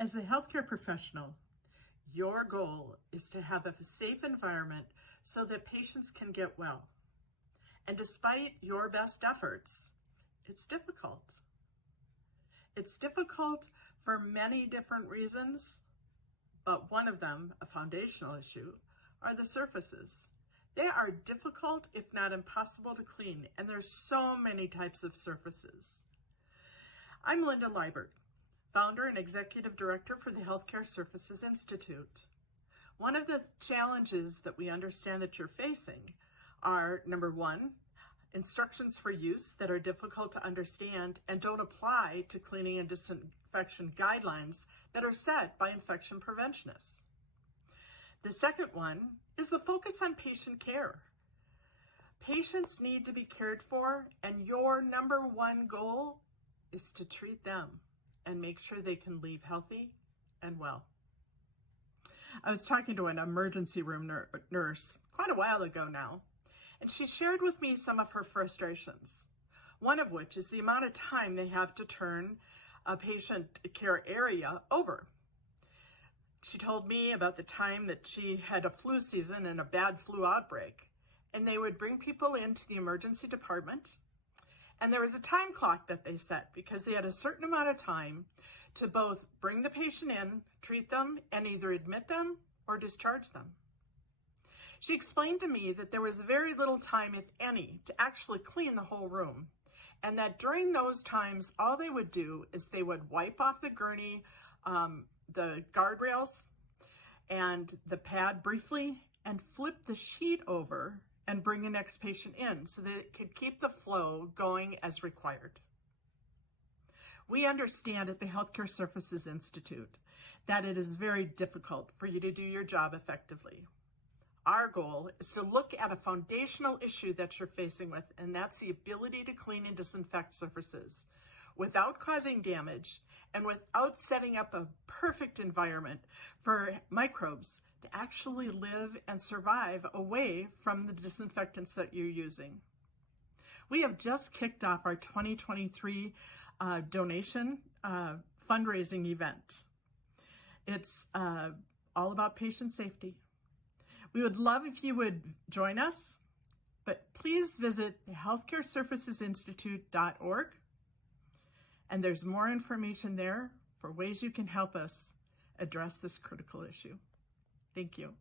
As a healthcare professional, your goal is to have a safe environment so that patients can get well. And despite your best efforts, it's difficult. It's difficult for many different reasons, but one of them, a foundational issue, are the surfaces. They are difficult, if not impossible, to clean, and there's so many types of surfaces. I'm Linda Liebert, founder and executive director for the Healthcare Surfaces Institute. One of the challenges that we understand that you're facing are, number one, instructions for use that are difficult to understand and don't apply to cleaning and disinfection guidelines that are set by infection preventionists. The second one is the focus on patient care. Patients need to be cared for, and your number one goal is to treat them and make sure they can leave healthy and well. I was talking to an emergency room nurse quite a while ago now, and she shared with me some of her frustrations, one of which is the amount of time they have to turn a patient care area over. She told me about the time that she had a flu season and a bad flu outbreak, and they would bring people into the emergency department, and there was a time clock that they set because they had a certain amount of time to both bring the patient in, treat them, and either admit them or discharge them. She explained to me that there was very little time, if any, to actually clean the whole room, and that during those times, all they would do is they would wipe off the gurney, the guardrails, and the pad briefly, and flip the sheet over and bring the next patient in so that it could keep the flow going as required. We understand at the Healthcare Surfaces Institute that it is very difficult for you to do your job effectively. Our goal is to look at a foundational issue that you're facing with, and that's the ability to clean and disinfect surfaces without causing damage and without setting up a perfect environment for microbes to actually live and survive away from the disinfectants that you're using. We have just kicked off our 2023 donation fundraising event. It's all about patient safety. We would love if you would join us, but please visit healthcaresurfacesinstitute.org, and there's more information there for ways you can help us address this critical issue. Thank you.